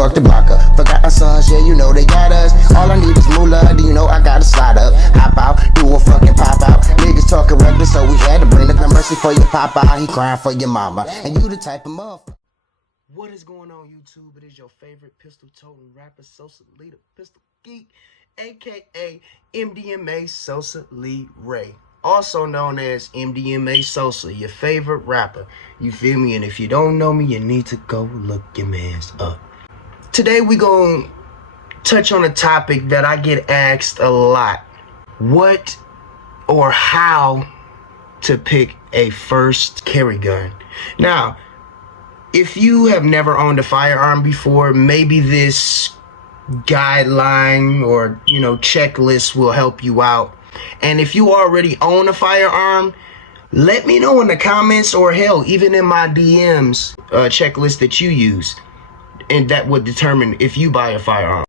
fuck the block up. Forgot my sons, yeah, you know they got us. All I need is moolah, do you know I gotta slide up, hop out, do a fucking pop out. Niggas talking reckless, so we had to bring the mercy for your pop out. He crying for your mama, and you the type of motherfucker. What is going on, YouTube? It is your favorite pistol-toting rapper, SosaLeeThaPistolGeek, aka MDMA Sosa Lee Ray, also known as MDMA Sosa, your favorite rapper. You feel me? And if you don't know me, you need to go look your mans up. Today we gonna touch on a topic that I get asked a lot: what or how to pick a first carry gun. Now, if you have never owned a firearm before, maybe this guideline or, checklist will help you out. And if you already own a firearm, let me know in the comments, or hell, even in my DMs, checklist that you use. And that would determine if you buy a firearm.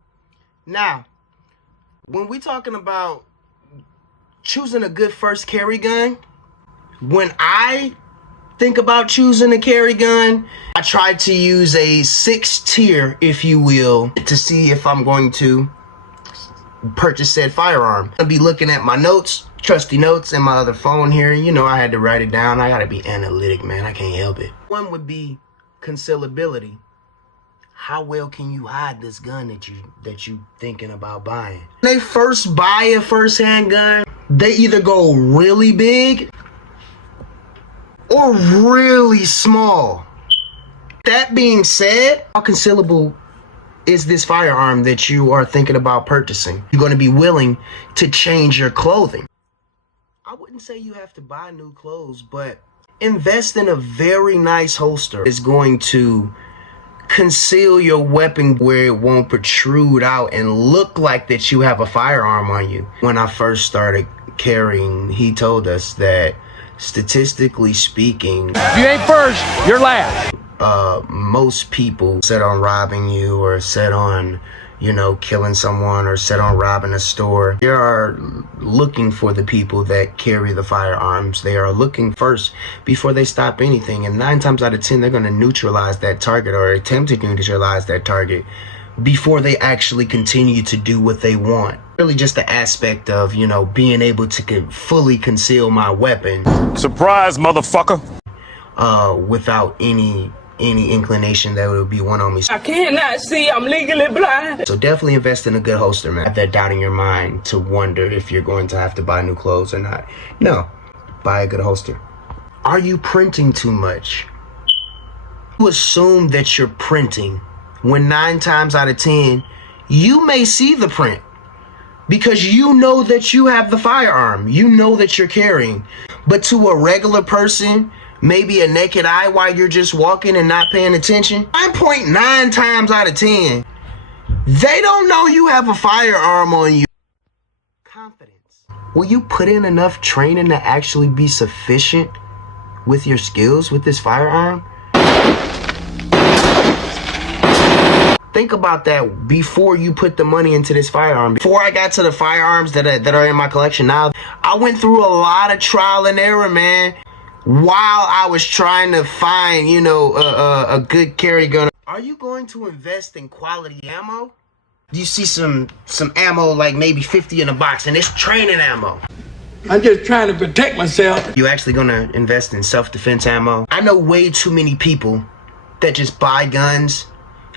Now, when we're talking about choosing a good first carry gun, when I think about choosing a carry gun, I try to use a 6-tier, if you will, to see if I'm going to purchase said firearm. I'll be looking at my notes, trusty notes, and my other phone here. I had to write it down. I gotta be analytic, man. I can't help it. One would be concealability. How well can you hide this gun that you thinking about buying? When they first buy a first-hand gun, they either go really big or really small. That being said, how concealable is this firearm that you are thinking about purchasing? You're going to be willing to change your clothing. I wouldn't say you have to buy new clothes, but invest in a very nice holster. Is going to conceal your weapon where it won't protrude out and look like that you have a firearm on you. When I first started carrying, he told us that statistically speaking, if you ain't first, you're last. Most people set on robbing you, or set on, killing someone, or set on robbing a store. They are looking for the people that carry the firearms. They are looking first before they stop anything. And 9 times out of 10, they're going to neutralize that target, or attempt to neutralize that target, before they actually continue to do what they want. Really just the aspect of, being able to fully conceal my weapon. Surprise, motherfucker. Without any inclination that it would be one on me. I cannot see, I'm legally blind. So definitely invest in a good holster, man. Have that doubt in your mind to wonder if you're going to have to buy new clothes or not. No, buy a good holster. Are you printing too much? You assume that you're printing when 9 times out of 10, you may see the print, because you know that you have the firearm. You know that you're carrying. But to a regular person, maybe a naked eye while you're just walking and not paying attention, 9.9 times out of 10, they don't know you have a firearm on you. Confidence. Will you put in enough training to actually be sufficient with your skills with this firearm? Think about that before you put the money into this firearm. Before I got to the firearms that are in my collection now, I went through a lot of trial and error, man, while I was trying to find, a good carry gun. Are you going to invest in quality ammo? You see some ammo, like maybe 50 in a box, and it's training ammo. I'm just trying to protect myself. You actually gonna invest in self-defense ammo? I know way too many people that just buy guns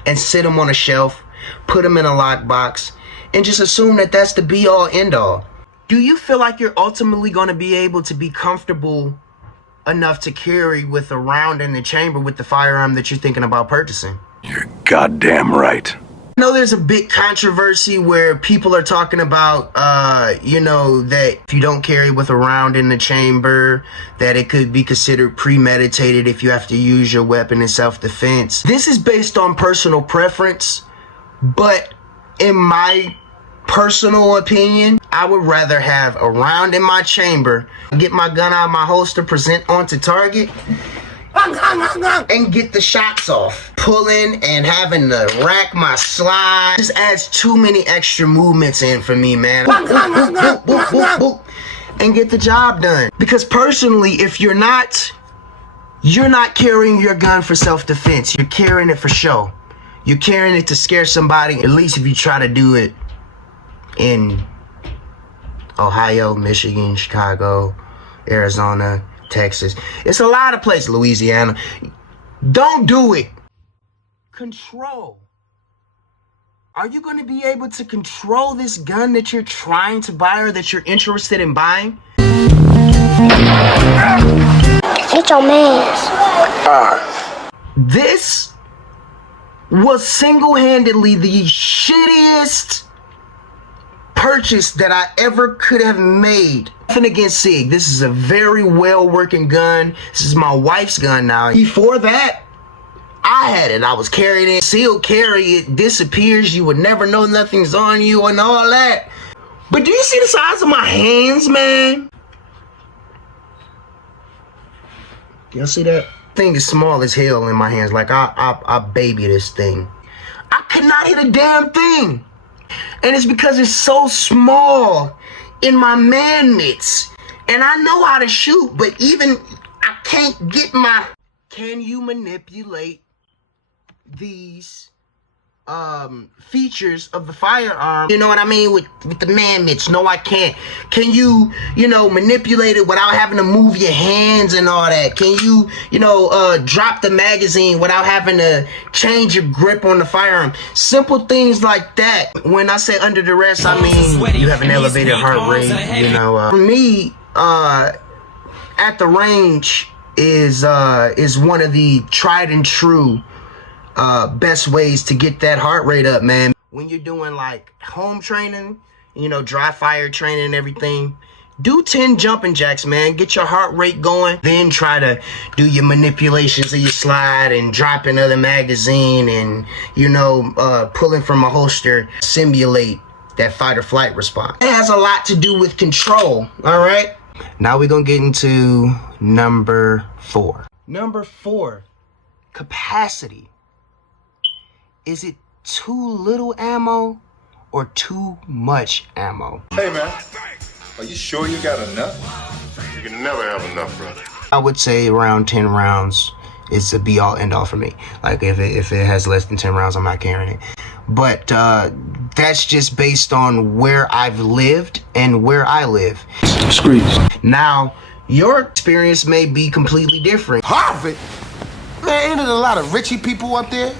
and sit them on a shelf, put them in a lockbox, and just assume that that's the be-all, end-all. Do you feel like you're ultimately going to be able to be comfortable enough to carry with a round in the chamber with the firearm that you're thinking about purchasing? You're goddamn right. I know there's a big controversy where people are talking about, that if you don't carry with a round in the chamber, that it could be considered premeditated if you have to use your weapon in self-defense. This is based on personal preference, but in my personal opinion, I would rather have a round in my chamber, get my gun out of my holster, present onto target, and get the shots off. Pulling and having to rack my slide just adds too many extra movements in for me, man. And get the job done. Because personally, if you're not carrying your gun for self-defense, you're carrying it for show. You're carrying it to scare somebody, at least if you try to do it in Ohio, Michigan, Chicago, Arizona, Texas. It's a lot of places, Louisiana. Don't do it. Control. Are you going to be able to control this gun that you're trying to buy or that you're interested in buying? Hit your mans. This was single-handedly the shittiest purchase that I ever could have made. Nothing against SIG. This is a very well-working gun. This is my wife's gun now. Before that, I had it. I was carrying it. Concealed carry, it disappears. You would never know nothing's on you and all that. But do you see the size of my hands, man? Y'all see that? Thing is small as hell in my hands. Like I baby this thing. I could not hit a damn thing. And it's because it's so small in my man mitts. And I know how to shoot, but even I can't get my... Can you manipulate these features of the firearm? You know what I mean? With the man mitts. No, I can't. Can you, manipulate it without having to move your hands and all that? Can you, drop the magazine without having to change your grip on the firearm? Simple things like that. When I say under duress, I mean you have an elevated heart rate, For me, at the range is one of the tried and true best ways to get that heart rate up, man. When you're doing like home training, dry fire training and everything, do 10 jumping jacks, man. Get your heart rate going. Then try to do your manipulations of your slide and drop another magazine and, pulling from a holster. Simulate that fight or flight response. It has a lot to do with control, all right? Now we're going to get into number 4. Number 4, capacity. Is it too little ammo or too much ammo? Hey man, are you sure you got enough? You can never have enough, brother. I would say around 10 rounds is a be all end all for me. Like if it has less than 10 rounds, I'm not carrying it. But that's just based on where I've lived and where I live. Screws. Now, your experience may be completely different. Harvard? Man, ain't it a lot of richie people up there?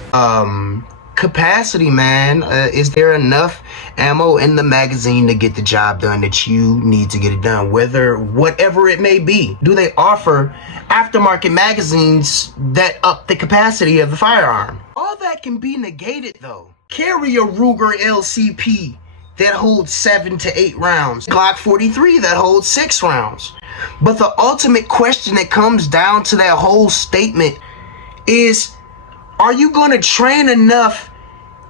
Capacity, man. Is there enough ammo in the magazine to get the job done that you need to get it done? Whatever it may be. Do they offer aftermarket magazines that up the capacity of the firearm? All that can be negated, though. Carry a Ruger LCP that holds 7 to 8 rounds. Glock 43 that holds 6 rounds. But the ultimate question that comes down to that whole statement is, are you going to train enough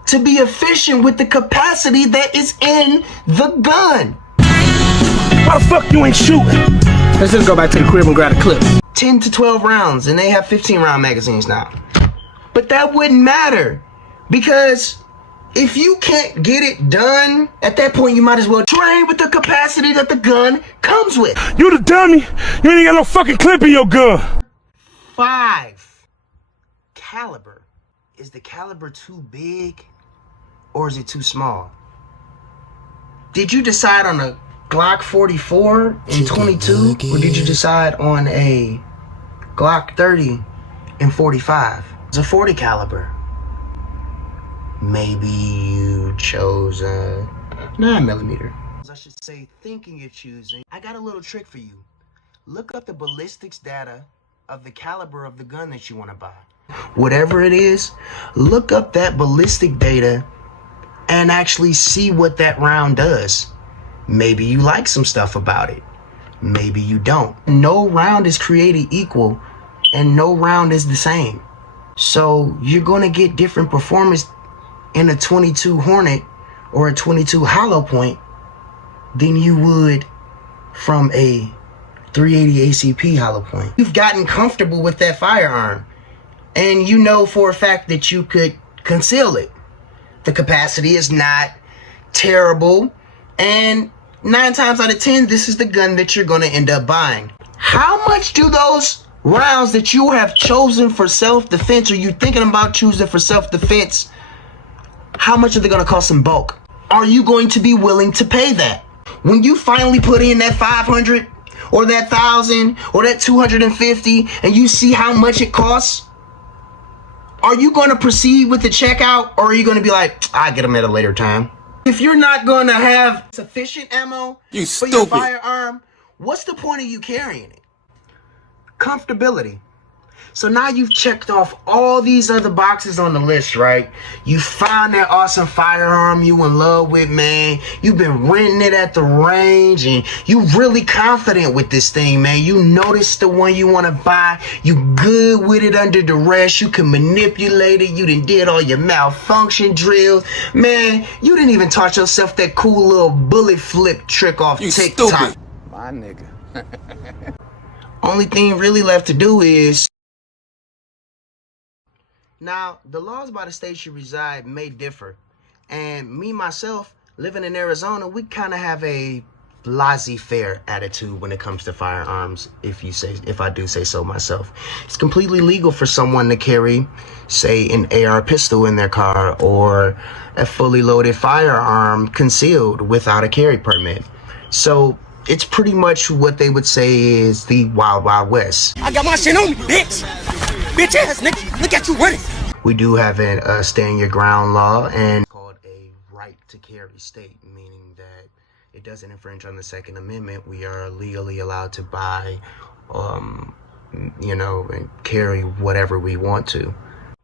to be efficient with the capacity that is in the gun? Why the fuck you ain't shooting? Let's just go back to the crib and grab a clip. 10 to 12 rounds, and they have 15 round magazines now. But that wouldn't matter, because if you can't get it done, at that point you might as well train with the capacity that the gun comes with. You the dummy. You ain't got no fucking clip in your gun. 5. Caliber. Is the caliber too big or is it too small? Did you decide on a Glock 44 and 22, or did you decide on a Glock 30 and 45? It's a 40 caliber. Maybe you chose a 9mm. I should say, thinking of choosing. I got a little trick for you. Look up the ballistics data of the caliber of the gun that you want to buy. Whatever it is, look up that ballistic data and actually see what that round does. Maybe you like some stuff about it. Maybe you don't. No round is created equal and no round is the same. So you're going to get different performance in a 22 Hornet or a 22 Hollow Point than you would from a 380 ACP Hollow Point. You've gotten comfortable with that firearm, and you know for a fact that you could conceal it. The capacity is not terrible, and 9 times out of 10, this is the gun that you're going to end up buying. How much do those rounds that you have chosen for self-defense, or you're thinking about choosing for self-defense, How much are they gonna cost in bulk? Are you going to be willing to pay that? When you finally put in that 500 or that 1,000 or that 250 and you see how much it costs, are you going to proceed with the checkout, or are you going to be like, I'll get them at a later time? If you're not going to have sufficient ammo for your firearm, what's the point of you carrying it? Comfortability. So now you've checked off all these other boxes on the list, right? You found that awesome firearm you in love with, man. You've been renting it at the range, and you really confident with this thing, man. You noticed the one you want to buy. You good with it under duress. You can manipulate it. You done did all your malfunction drills. Man, you didn't even taught yourself that cool little bullet flip trick off TikTok. Stupid. My nigga. Only thing really left to do is... Now, the laws by the state you reside may differ. And me, myself, living in Arizona, we kind of have a laissez-faire attitude when it comes to firearms, if I do say so myself. It's completely legal for someone to carry, say, an AR pistol in their car or a fully loaded firearm concealed without a carry permit. So it's pretty much what they would say is the Wild Wild West. I got my shit on me, bitch. Bitch ass nigga. Look at you running. We do have a stand your ground law, and called a right to carry state, meaning that it doesn't infringe on the Second Amendment. We are legally allowed to buy, and carry whatever we want to.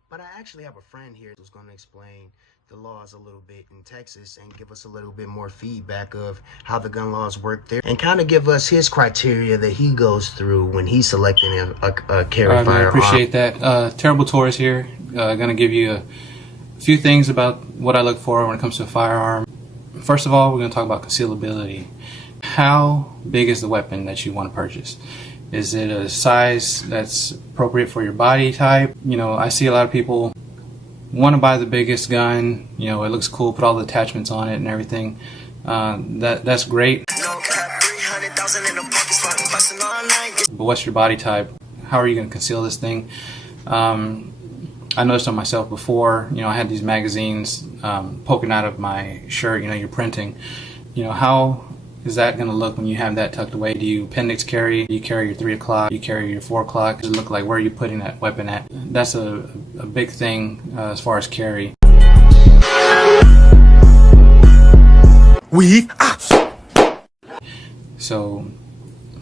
But I actually have a friend here who's going to explain the laws a little bit in Texas and give us a little bit more feedback of how the gun laws work there, and kind of give us his criteria that he goes through when he's selecting a carry firearm. I appreciate that. Terrible Tours here. Going to give you a few things about what I look for when it comes to a firearm. First of all, we're going to talk about concealability. How big is the weapon that you want to purchase? Is it a size that's appropriate for your body type? I see a lot of people want to buy the biggest gun. It looks cool, put all the attachments on it and everything. That's great. But what's your body type? How are you going to conceal this thing? I noticed on myself before, I had these magazines poking out of my shirt, you're printing. How is that going to look when you have that tucked away? Do you appendix carry? Do you carry your 3 o'clock? Do you carry your 4 o'clock? Does it look like, where are you putting that weapon at? That's a big thing as far as carry. So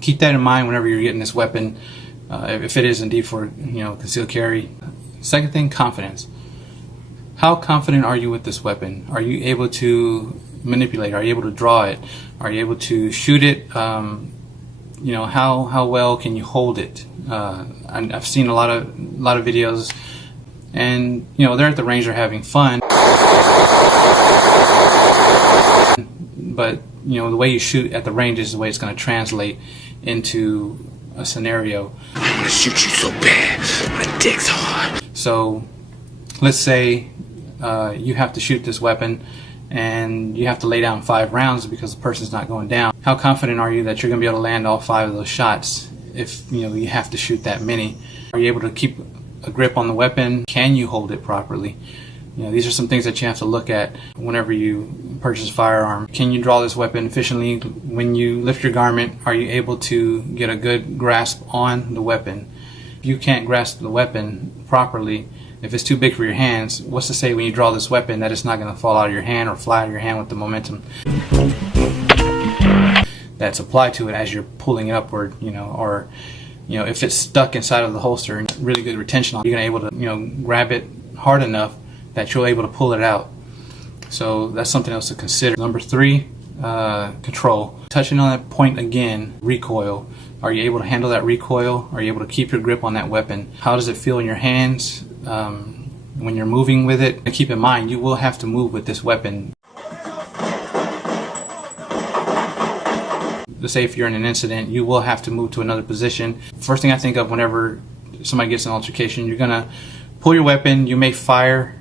keep that in mind whenever you're getting this weapon, if it is indeed for concealed carry. Second thing, confidence. How confident are you with this weapon? Are you able to manipulate? Are you able to draw it? Are you able to shoot it? How well can you hold it? I've seen a lot of videos, and they're at the range, they're having fun. But the way you shoot at the range is the way it's going to translate into a scenario. I'm gonna shoot you so bad, my dick's hard. So let's say you have to shoot this weapon and you have to lay down 5 rounds because the person's not going down. How confident are you that you're going to be able to land all 5 of those shots if you have to shoot that many? Are you able to keep a grip on the weapon? Can you hold it properly? These are some things that you have to look at whenever you purchase a firearm. Can you draw this weapon efficiently? When you lift your garment, are you able to get a good grasp on the weapon? If you can't grasp the weapon properly, if it's too big for your hands, what's to say when you draw this weapon that it's not going to fall out of your hand or fly out of your hand with the momentum that's applied to it as you're pulling it upward, or if it's stuck inside of the holster and really good retention, you're going to be able to grab it hard enough that you're able to pull it out. So that's something else to consider. Number 3, control. Touching on that point again, recoil. Are you able to handle that recoil? Are you able to keep your grip on that weapon? How does it feel in your hands when you're moving with it? And keep in mind, you will have to move with this weapon. Let's say if you're in an incident, you will have to move to another position. First thing I think of whenever somebody gets in an altercation, you're going to pull your weapon, you may fire.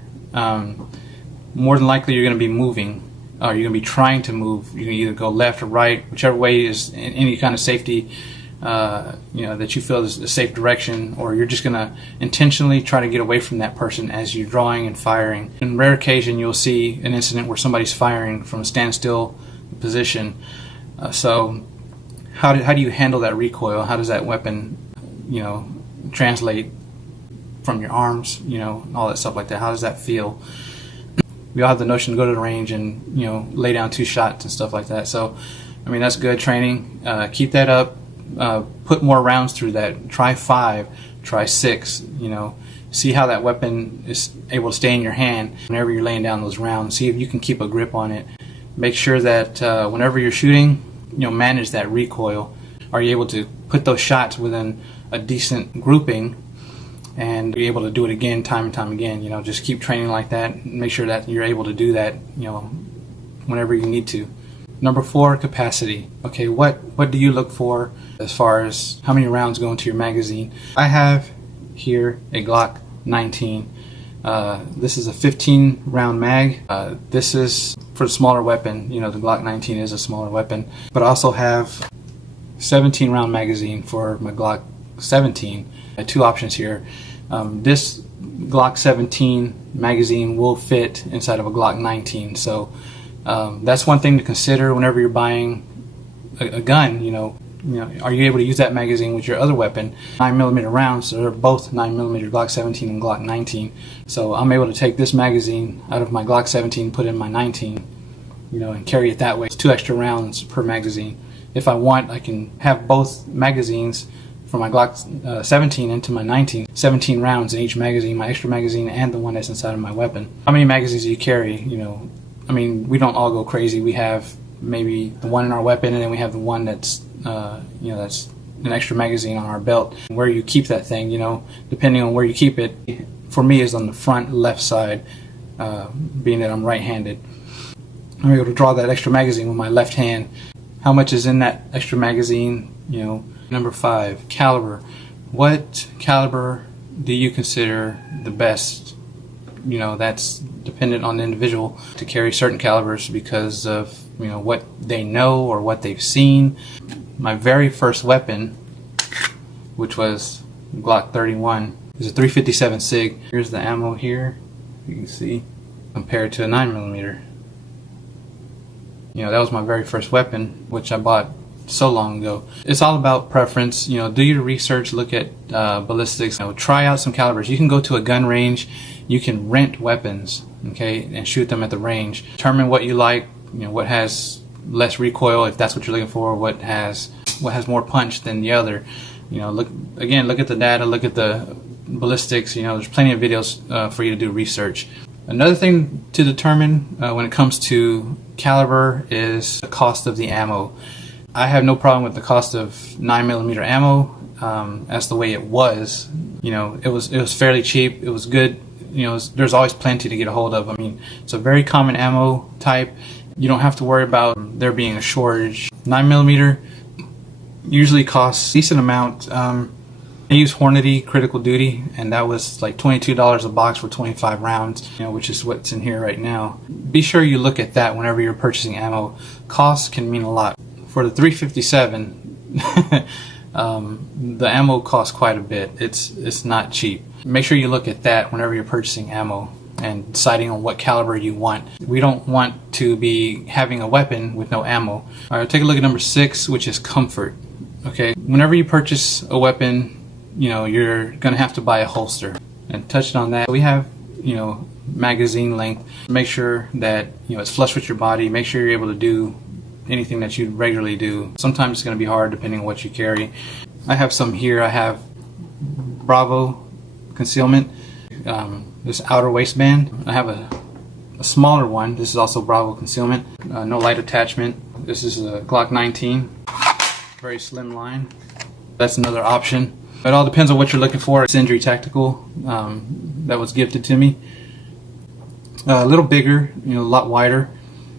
More than likely you're going to be moving, or you're going to be trying to move. You can either go left or right, whichever way is any kind of safety that you feel is a safe direction, or you're just going to intentionally try to get away from that person as you're drawing and firing. In rare occasion, you'll see an incident where somebody's firing from a standstill position. So how do you handle that recoil? How does that weapon, translate from your arms, all that stuff like that? How does that feel? We all have the notion to go to the range and, lay down 2 shots and stuff like that. So, that's good training. Keep that up. Put more rounds through that. Try 5, try 6, see how that weapon is able to stay in your hand whenever you're laying down those rounds. See if you can keep a grip on it. Make sure that whenever you're shooting, manage that recoil. Are you able to put those shots within a decent grouping and be able to do it again, time and time again? Just keep training like that. Make sure that you're able to do that, whenever you need to. Number 4, capacity. Okay, what do you look for as far as how many rounds go into your magazine? I have here a Glock 19. This is a 15 round mag. This is for the smaller weapon. The Glock 19 is a smaller weapon. But I also have 17 round magazine for my Glock 17. I have 2 options here. This Glock 17 magazine will fit inside of a Glock 19. So that's one thing to consider whenever you're buying a gun. Are you able to use that magazine with your other weapon? 9mm rounds, so they're both 9mm Glock 17 and Glock 19. So I'm able to take this magazine out of my Glock 17, put it in my 19, and carry it that way. It's 2 extra rounds per magazine. If I want, I can have both magazines from my Glock 17 into my 19. 17 rounds in each magazine, my extra magazine and the one that's inside of my weapon. How many magazines do you carry? We don't all go crazy. We have maybe the one in our weapon, and then we have the one that's that's an extra magazine on our belt. Where you keep that thing, depending on where you keep it, for me is on the front left side, being that I'm right-handed. I'm able to draw that extra magazine with my left hand. How much is in that extra magazine? Number 5, caliber. What caliber do you consider the best? That's dependent on the individual to carry certain calibers because of what they know or what they've seen. My very first weapon, which was Glock 31, is a 357 SIG. Here's the ammo here, you can see, compared to a 9mm. That was my very first weapon, which I bought so long ago. It's all about preference. Do your research, look at ballistics, try out some calibers. You can go to a gun range, you can rent weapons, okay, and shoot them at the range. Determine what you like, what has less recoil if that's what you're looking for, what has more punch than the other. Look at the data, look at the ballistics. There's plenty of videos for you to do research. Another thing to determine when it comes to caliber is the cost of the ammo. I have no problem with the cost of 9mm ammo as the way it was. It was fairly cheap. It was good. There's always plenty to get a hold of. It's a very common ammo type. You don't have to worry about there being a shortage. 9mm usually costs a decent amount. I use Hornady Critical Duty, and that was like $22 a box for 25 rounds, which is what's in here right now. Be sure you look at that whenever you're purchasing ammo. Cost can mean a lot. For the 357, the ammo costs quite a bit. It's not cheap. Make sure you look at that whenever you're purchasing ammo and deciding on what caliber you want. We don't want to be having a weapon with no ammo. All right, take a look at number 6, which is comfort. Okay, whenever you purchase a weapon, you're gonna have to buy a holster. And touching on that, we have, magazine length. Make sure that, it's flush with your body. Make sure you're able to do anything that you regularly do. Sometimes it's gonna be hard depending on what you carry. I have some here. I have Bravo concealment, this outer waistband. I have a smaller one. This is also Bravo concealment. No light attachment. This is a Glock 19. Very slim line. That's another option. It all depends on what you're looking for. It's Injury Tactical that was gifted to me. A little bigger, a lot wider.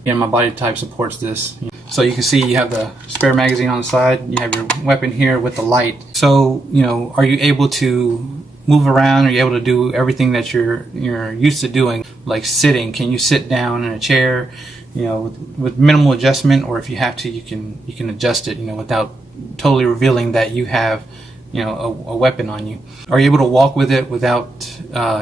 And my body type supports this. So you can see you have the spare magazine on the side. You have your weapon here with the light. So, are you able to move around? Are you able to do everything that you're used to doing, like sitting? Can you sit down in a chair, with minimal adjustment, or if you have to, you can adjust it, without totally revealing that you have, you know, a weapon on you. Are you able to walk with it without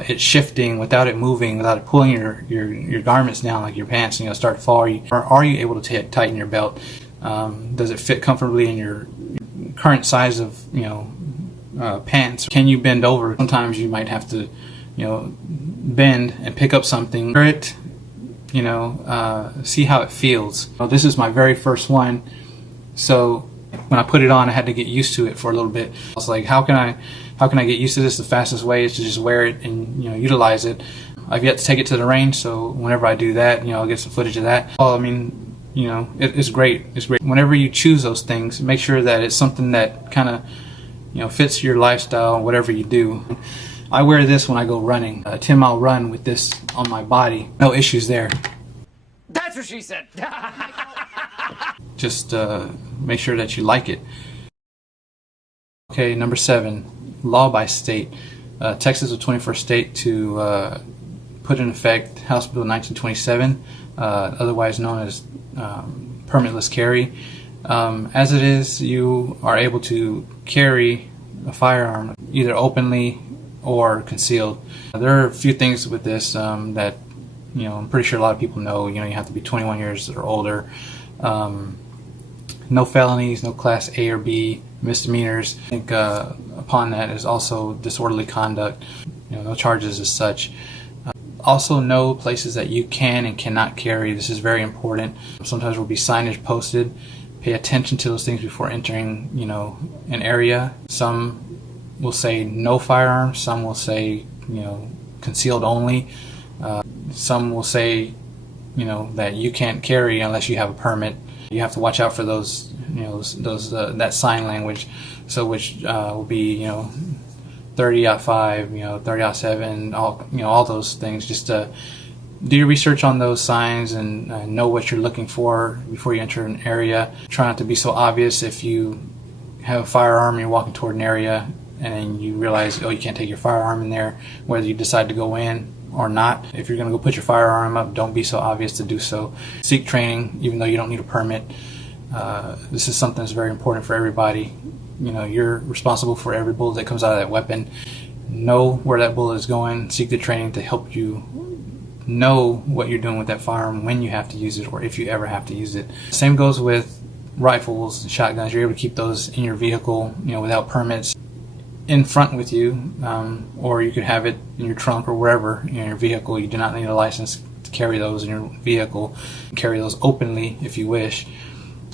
it shifting, without it moving, without it pulling your garments down like your pants, you know, start to fall? Or are you able to tighten your belt? Does it fit comfortably in your current size of, you know, pants? Can you bend over? Sometimes you might have to, you know, bend and pick up something. You know, see how it feels. Well, this is my very first one, so when I put it on, I had to get used to it for a little bit. I was like, how can I get used to this? The fastest way is to just wear it and, you know, utilize it. I've yet to take it to the range, so whenever I do that, you know, I'll get some footage of that. Well, I mean, you know, it's great. It's great. Whenever you choose those things, make sure that it's something that kind of, you know, fits your lifestyle, whatever you do. I wear this when I go running, a 10-mile run with this on my body. No issues there. That's what she said. Just make sure that you like it. Okay, number 7, law by state. Texas is the 21st state to put in effect House Bill 1927, otherwise known as permitless carry. As it is, you are able to carry a firearm either openly or concealed. There are a few things with this that, you know, I'm pretty sure a lot of people know. You know, you have to be 21 years or older. No felonies, no class A or B misdemeanors. I think upon that is also disorderly conduct. You know, no charges as such. Also know places that you can and cannot carry. This is very important. Sometimes there will be signage posted. Pay attention to those things before entering, you know, an area. Some will say no firearms. Some will say, you know, concealed only. Some will say, you know, that you can't carry unless you have a permit. You have to watch out for those, you know, that sign language. So which will be, you know, 30-5, you know, 30-7, all, you know, all those things. Just do your research on those signs and know what you're looking for before you enter an area. Try not to be so obvious. If you have a firearm and you're walking toward an area and then you realize, oh, you can't take your firearm in there, whether you decide to go in or not. If you're going to go put your firearm up, don't be so obvious to do so. Seek training, even though you don't need a permit. This is something that's very important for everybody. You know, you're responsible for every bullet that comes out of that weapon. Know where that bullet is going. Seek the training to help you know what you're doing with that firearm when you have to use it or if you ever have to use it. Same goes with rifles and shotguns. You're able to keep those in your vehicle, you know, without permits, in front with you, or you could have it in your trunk or wherever in your vehicle. You do not need a license to carry those in your vehicle. Carry those openly if you wish.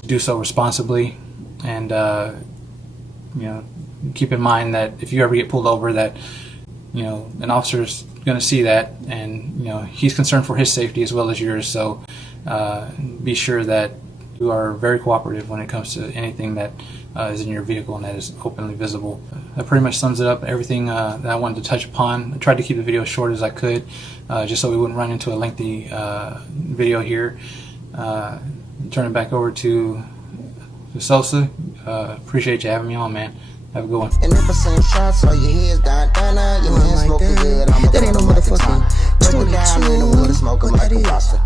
Do so responsibly, and you know, keep in mind that if you ever get pulled over, that, you know, an officer's going to see that, and, you know, he's concerned for his safety as well as yours. So be sure that you are very cooperative when it comes to anything that is in your vehicle and that is openly visible. That pretty much sums it up. Everything that I wanted to touch upon. I tried to keep the video as short as I could, just so we wouldn't run into a lengthy video here. Turn it back over to Sosa. Appreciate you having me on, man. Have a good one. And if I send shots, all your heads down, your hands smoking good. I'm that ain't no motherfucking 22. Smoking What like that a is? roster.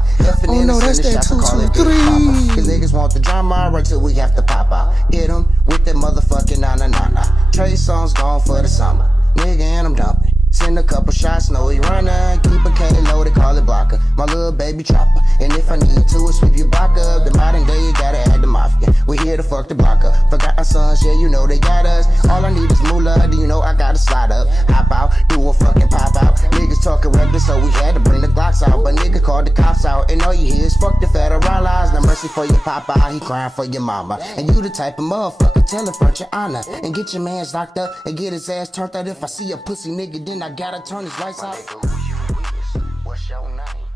Oh no, that's that 223. Cause niggas want the drama right till we have to pop out. Hit them with that motherfucking na-na-na-na. Trey songs gone for the summer. Nigga, and I'm dumping. Send a couple shots, know he running. Keep a K low, they call it blocker. My little baby chopper. And if I need to, sweep your block up. The modern day, you gotta add the mafia. We here to fuck the block up. Forgotten sons, yeah, you know they got us. All I need is moolah, do you know I gotta slide up? Hop out, do a fucking pop out. Niggas talking reckless, so we had to bring the Glocks out. But nigga called the cops out, and all you hear is fuck the federal laws. No mercy for your papa, he crying for your mama. And you the type of motherfucker, tell it front your honor. And get your mans locked up, and get his ass turned out. If I see a pussy nigga, then I gotta turn his lights out. What's your name?